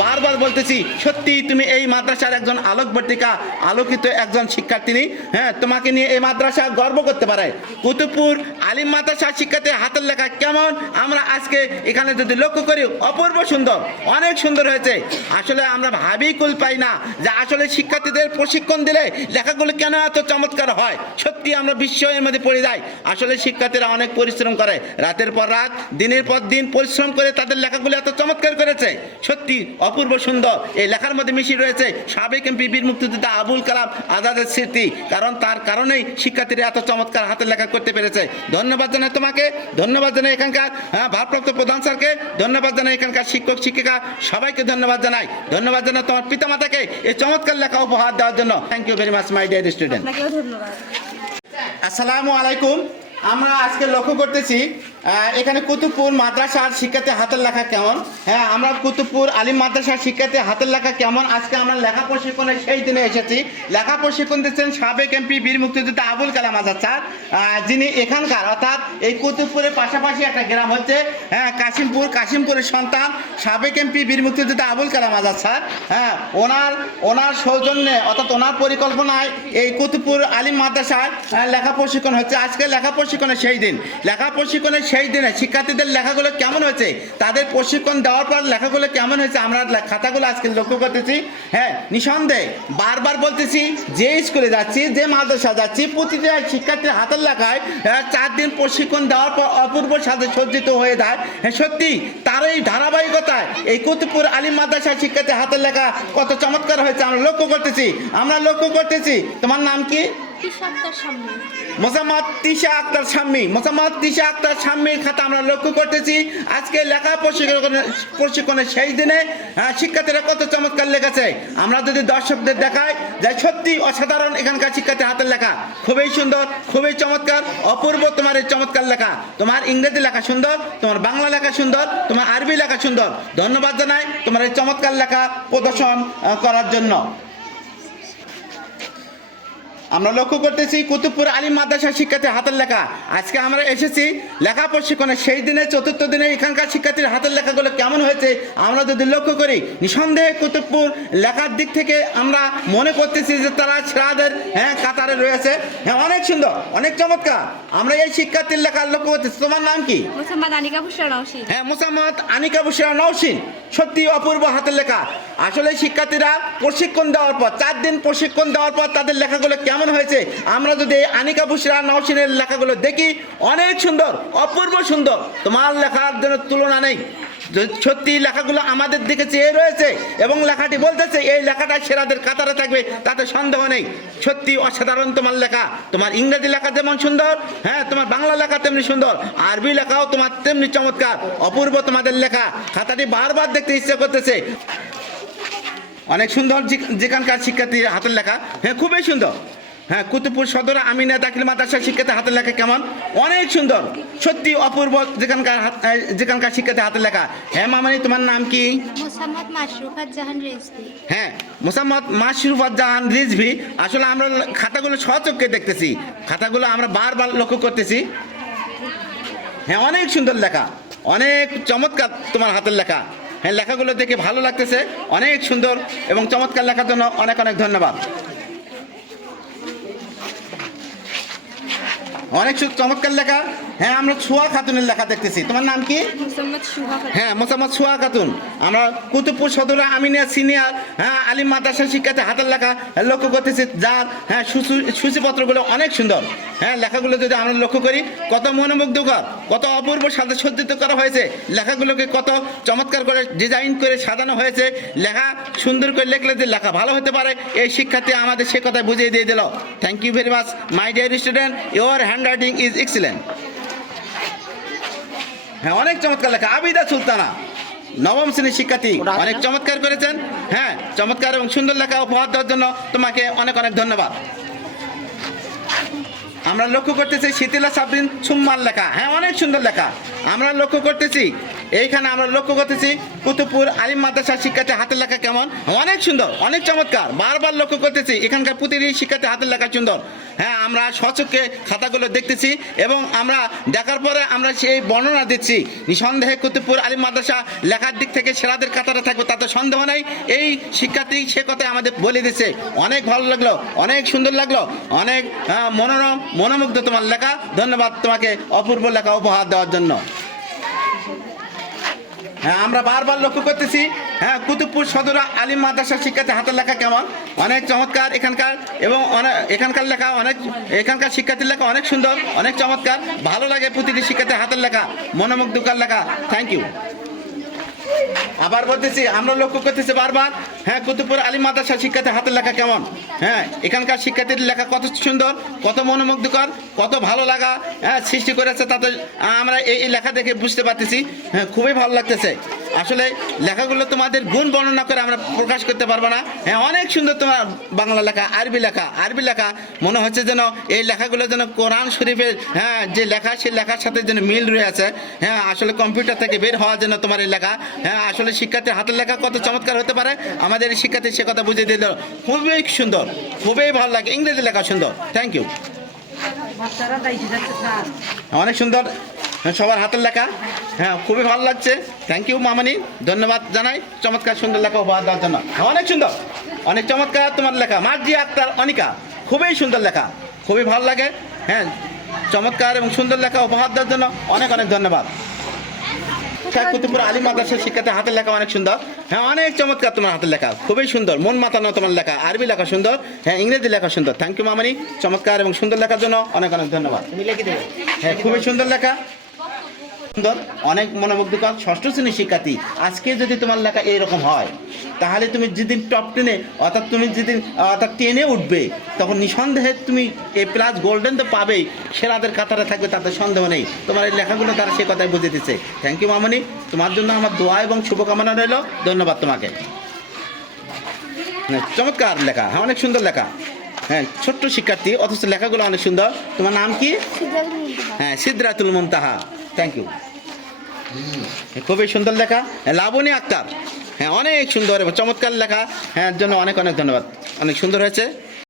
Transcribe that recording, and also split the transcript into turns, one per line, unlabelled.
বারবার বলতেছি সত্যি তুমি এই মাদ্রাসার একজন আলোকবর্তিকা, আলোকিত একজন শিক্ষার্থী হ্যাঁ তোমাকে নিয়ে এই মাদ্রাসা গর্ব করতে পারে। কুতুবপুর আলিম মাদ্রাসা শিক্ষার্থী হাতের লেখা কেমন? আমরা আজকে এখানে যদি লক্ষ্য করি, অপূর্ব সুন্দর, অনেক সুন্দর হয়েছে। আসলে আমরা ভাবি কুল পাই না যে আসলে শিক্ষার্থীদের প্রশিক্ষণ দিলে লেখাগুলো কেন এত চমৎকার হয়? সত্যি আমরা বিস্ময়ের মধ্যে পড়ে যাই। আসলে শিক্ষার্থীরা অনেক পরিশ্রম করে। রাতের পর রাত, দিনের পর দিন পরিশ্রম করে তাদের লেখাগুলো এত চমৎকার করেছে। সত্যি অপূর্ব সুন্দর। এই লেখার মধ্যে মিশিয়ে রয়েছে সাবেক এমপি বীর মুক্তিযোদ্ধা আবুল কালাম আজাদের স্মৃতি কারণ তার কারণেই শিক্ষার্থীরা এত চমৎকার হাতের লেখা করতে পেরেছে। ধন্যবাদ জানাই তোমাকে ধন্যবাদ জানাই এখানকার হ্যাঁ, ভারপ্রাপ্ত প্রধান স্যারকে ধন্যবাদ জানাই এখানকার শিক্ষক শিক্ষিকা সবাইকে ধন্যবাদ জানাই। ধন্যবাদ জানাই তোমার পিতামাতাকে এই চমৎকার লেখা উপহার দেওয়ার জন্য। Thank you very much my dear student আসসালামু আলাইকুম। আমরা আজকে লক্ষ্য করতেছি এখানে কুতুবপুর মাদ্রাসার শিক্ষার্থী হাতের লেখা কেমন? হ্যাঁ আমরা কুতুবপুর আলিম মাদ্রাসার শিক্ষার্থী হাতের লেখা কেমন? আজকে আমরা লেখা প্রশিক্ষণে সেই দিনে এসেছি। লেখা প্রশিক্ষণ দিচ্ছেন সাবেক এমপি বীর মুক্তিযোদ্ধা আবুল কালাম আজাদ স্যার। যিনি এখানকার, অর্থাৎ এই কুতুবপুরের পাশাপাশি একটা গ্রাম হচ্ছে হ্যাঁ কাশিমপুর, কাশিমপুরের সন্তান সাবেক এমপি বীর মুক্তিযোদ্ধা আবুল কালাম আজাদ স্যার। হ্যাঁ ওনার ওনার সৌজন্যে, অর্থাৎ ওনার পরিকল্পনায় এই কুতুবপুর আলিম মাদ্রাসায় লেখা প্রশিক্ষণ হচ্ছে। আজকে লেখা প্রশিক্ষণের সেই দিন। লেখা প্রশিক্ষণের সেই দিনে শিক্ষার্থীদের লেখাগুলো কেমন হয়েছে? তাদের প্রশিক্ষণ দেওয়ার পর লেখাগুলো কেমন হয়েছে? আমরা খাতাগুলো আজকে লক্ষ্য করতেছি। হ্যাঁ নিঃসন্দেহে বারবার বলতেছি, যে স্কুলে যাচ্ছি, যে মাদ্রাসা যাচ্ছি, প্রতিটা শিক্ষার্থীর হাতের লেখায় চার দিন প্রশিক্ষণ দেওয়ার পর অপূর্ব সাথে সজ্জিত হয়ে যায়। হ্যাঁ সত্যি, তার এই ধারাবাহিকতায় এই কুতুবপুর আলিম মাদ্রাসা শিক্ষার্থীর হাতের লেখা কত চমৎকার হয়েছে, আমরা লক্ষ্য করতেছি। আমরা লক্ষ্য করতেছি। তোমার নাম কি? আক্তার আক্তার খাতা আমরা লক্ষ্য করতেছি। আজকে লেখা দিনে শিক্ষার্থীরা কত চমৎকার আমরা যদি দর্শকদের দেখাই যে সত্যি অসাধারণ এখানকার শিক্ষার্থী হাতের লেখা, খুবই সুন্দর, খুবই চমৎকার, অপূর্ব তোমার এই চমৎকার লেখা। তোমার ইংরেজি লেখা সুন্দর, তোমার বাংলা লেখা সুন্দর, তোমার আরবি লেখা সুন্দর। ধন্যবাদ জানাই তোমার এই চমৎকার লেখা প্রদর্শন করার জন্য। আমরা লক্ষ্য করতেছি কুতুবপুর আলিম মাদ্রাসা শিক্ষার্থীর হাতের লেখা। আজকে আমরা এসেছি লেখা প্রশিক্ষণে সেই দিনে চতুর্থ দিনে এখানকার শিক্ষার্থীর হাতের লেখাগুলো কেমন হয়েছে আমরা যদি লক্ষ্য করি নিঃসন্দেহে কুতুবপুর লেখার দিক থেকে আমরা মনে করতেছি যে তারা সেরাদের হ্যাঁ কাতারে রয়েছে। হ্যাঁ অনেক সুন্দর অনেক চমৎকার। আমরা এই শিক্ষার্থীর লেখা লক্ষ্য করতেছি। তোমার নাম কি? হ্যাঁ মোসাম্মদ আনিকা বুসরা নৌসিন সত্যি অপূর্ব হাতের লেখা। আসলে শিক্ষার্থীরা প্রশিক্ষণ দেওয়ার পর চার দিন প্রশিক্ষণ দেওয়ার পর তাদের লেখাগুলো কেমন হয়েছে। আমরা যদি আনিকা বুসরা নৌসিনের লেখাগুলো দেখি, অনেক সুন্দর, অপূর্ব সুন্দর। তোমার লেখার জন্য তুলনা নেই। সত্যি লেখাগুলো আমাদের দিকে চেয়ে রয়েছে এবং লেখাটি বলতেছে, এই লেখাটা সেরাদের কাতারে থাকবে, তাতে সন্দেহ নেই। সত্যি অসাধারণ তোমার লেখা। তোমার ইংরেজি লেখা যেমন সুন্দর হ্যাঁ তোমার বাংলা লেখা তেমনি সুন্দর, আরবি লেখাও তোমার তেমনি চমৎকার, অপূর্ব তোমাদের লেখা। খাতাটি বারবার দেখতে ইচ্ছে করতেছে। অনেক সুন্দর যেখানকার শিক্ষার্থী হাতের লেখা। হ্যাঁ খুবই সুন্দর। হ্যাঁ কুতুবপুর সদর আমিনা দাখিল মাদ্রাসা শিক্ষার্থী হাতের লেখা কেমন? অনেক সুন্দর। সত্যি অপূর্ব যেখানকার যেখানকার শিক্ষাতে হাতের লেখা। হ্যাঁ মামানি তোমার নাম কি? হ্যাঁ মোসাম্মদ মাশরুফাত জাহান রিজভি। আসলে আমরা খাতাগুলো সচক্ষে দেখতেছি। খাতাগুলো আমরা বারবার লক্ষ্য করতেছি। হ্যাঁ অনেক সুন্দর লেখা। অনেক চমৎকার তোমার হাতের লেখা। হ্যাঁ লেখাগুলো দেখে ভালো লাগতেছে। অনেক সুন্দর এবং চমৎকার লেখার জন্য অনেক অনেক ধন্যবাদ। অনেক সুখ চমৎকার লেখা। হ্যাঁ আমরা ছোয়া খাতুনের লেখা দেখতেছি। তোমার নাম কি? হ্যাঁ মোসাম্মদ সোয়া খাতুন। আমরা কুতুবপুর সদরা আমিনিয়া সিনিয়র হ্যাঁ আলিম মাদ্রাসা শিক্ষার্থী হাতের লেখা লক্ষ্য করতেছি। যার হ্যাঁ সূচি- সূচিপত্রগুলো অনেক সুন্দর। হ্যাঁ লেখাগুলো যদি আমরা লক্ষ্য করি কত মনোমুগ্ধকর। কত অপূর্ব সাজে সজ্জিত করা হয়েছে। লেখাগুলোকে কত চমৎকার করে ডিজাইন করে সাজানো হয়েছে। লেখা সুন্দর করে লেখলে যে লেখা ভালো হতে পারে এই শিক্ষার্থী আমাদের সে কথা বুঝিয়ে দিয়ে দিল। Thank you very much my dear student your handwriting is excellent হ্যাঁ অনেক চমৎকার লেখা। আবিদা সুলতানা নবম শ্রেণির শিক্ষার্থী। অনেক চমৎকার করেছেন। হ্যাঁ চমৎকার এবং সুন্দর লেখা উপহার দেওয়ার জন্য তোমাকে অনেক অনেক ধন্যবাদ। আমরা লক্ষ্য করতেছি শীতলা সাবরিন সুম্মার লেখা। হ্যাঁ অনেক সুন্দর লেখা। আমরা লক্ষ্য করতেছি এইখানে আমরা লক্ষ্য করতেছি কুতুবপুর আলিম মাদ্রাসার শিক্ষার্থী হাতের লেখা কেমন? অনেক সুন্দর অনেক চমৎকার। বারবার লক্ষ্য করতেছি এখানকার প্রতিটি শিক্ষার্থী হাতের লেখা সুন্দর। হ্যাঁ আমরা সচক্ষে খাতাগুলো দেখতেছি এবং আমরা দেখার পরে আমরা সেই বর্ণনা দিচ্ছি নিঃসন্দেহে কুতুবপুর আলিম মাদ্রাসা লেখার দিক থেকে সেরাদের কাতারে থাকবে তাতে সন্দেহ নেই। এই শিক্ষার্থী সে কথা আমাদের বলে দিচ্ছে। অনেক ভালো লাগল অনেক সুন্দর লাগল অনেক আহ, মনোরম মনোমুগ্ধ তোমার লেখা। ধন্যবাদ তোমাকে অপূর্ব লেখা উপহার দেওয়ার জন্য। হ্যাঁ আমরা বারবার লক্ষ্য করতেছি হ্যাঁ কুতুবপুর সদর আলিম মাদ্রাসার শিক্ষার্থী হাতের লেখা কেমন? অনেক চমৎকার এখানকার এবং অনেক এখানকার লেখা অনেক, এখানকার শিক্ষার্থীর লেখা অনেক সুন্দর, অনেক চমৎকার, ভালো লাগে প্রতিটি শিক্ষার্থী হাতের লেখা, মনোমুগ্ধকার লেখা। থ্যাংক ইউ আবার বলতেছি, আমরা লক্ষ্য করতেছি বারবার হ্যাঁ কুতুবপুর আলী মাদ্রাসা শিক্ষার্থী হাতের লেখা কেমন? হ্যাঁ এখানকার শিক্ষার্থীদের লেখা কত সুন্দর, কত মনোমুগ্ধকর, কত ভালো লাগা হ্যাঁ সৃষ্টি করেছে তাতে আমরা এই এই লেখা দেখে বুঝতে পারতেছি হ্যাঁ খুবই ভালো লাগতেছে। আসলে লেখাগুলো তোমাদের গুণ বর্ণনা করে আমরা প্রকাশ করতে পারব না। হ্যাঁ অনেক সুন্দর তোমার বাংলা লেখা আরবি লেখা আরবি লেখা। মনে হচ্ছে যেন এই লেখাগুলো যেন কোরআন শরীফের হ্যাঁ যে লেখা সেই লেখার সাথে যেন মিল রয়েছে। হ্যাঁ আসলে কম্পিউটার থেকে বের হওয়ার জন্য তোমার এই লেখা। হ্যাঁ আসলে শিক্ষার্থীর হাতের লেখা কত চমৎকার হতে পারে। আমাদের এই শিক্ষার্থী সে কথা বুঝিয়ে দিল। খুবই সুন্দর খুবই ভালো লাগে। ইংরেজি লেখা সুন্দর। থ্যাংক ইউ অনেক সুন্দর। হ্যাঁ, সবার হাতের লেখা। হ্যাঁ খুবই ভালো লাগছে। থ্যাংক ইউ মামানি। ধন্যবাদ জানাই। চমৎকার সুন্দর লেখা উপহার দেওয়ার জন্য। হ্যাঁ, অনেক সুন্দর। অনেক চমৎকার তোমার লেখা। মার্জি আক্তার অনিকা খুবই সুন্দর লেখা। খুবই ভালো লাগে। হ্যাঁ চমৎকার এবং সুন্দর লেখা উপহার দেওয়ার জন্য অনেক অনেক ধন্যবাদ। শেখ কুতুবপুর আলী মাদ্রাসার শিক্ষার্থী হাতের লেখা অনেক সুন্দর। হ্যাঁ অনেক চমৎকার তোমার হাতের লেখা। খুবই সুন্দর। মন মাতানো তোমার লেখা। আরবি লেখা সুন্দর। হ্যাঁ ইংরেজি লেখা সুন্দর। থ্যাংক ইউ মামানি। চমৎকার এবং সুন্দর লেখার জন্য অনেক অনেক ধন্যবাদ। হ্যাঁ খুবই সুন্দর লেখা। সুন্দর অনেক মনোমুগ্ধকর ষষ্ঠ শ্রেণির শিক্ষার্থী। আজকে যদি তোমার লেখা এইরকম হয় তাহলে তুমি যেদিন টপ টেনে অর্থাৎ তুমি যেদিন অর্থাৎ টেনে উঠবে তখন নিঃসন্দেহে তুমি এ প্লাস গোল্ডেন তো পাবেই সেরাদের কাতারে থাকবে তাতে সন্দেহ নেই। তোমার এই লেখাগুলো তারা সে কথাই বুঝে দিচ্ছে। থ্যাংক ইউ মামনি। তোমার জন্য আমার দোয়া এবং শুভকামনা রইল। ধন্যবাদ তোমাকে। হ্যাঁ, চমৎকার লেখা। হ্যাঁ অনেক সুন্দর লেখা। হ্যাঁ ছোট্ট শিক্ষার্থী অথচ লেখাগুলো অনেক সুন্দর। তোমার নাম কি? হ্যাঁ সিদ্ধাতুল মুমতাহা থ্যাংক ইউ খুবই সুন্দর লেখা। হ্যাঁ, লাবণী আক্তার। হ্যাঁ অনেক সুন্দর চমৎকার লেখা। হ্যাঁ জন্য অনেক অনেক ধন্যবাদ। অনেক সুন্দর হয়েছে।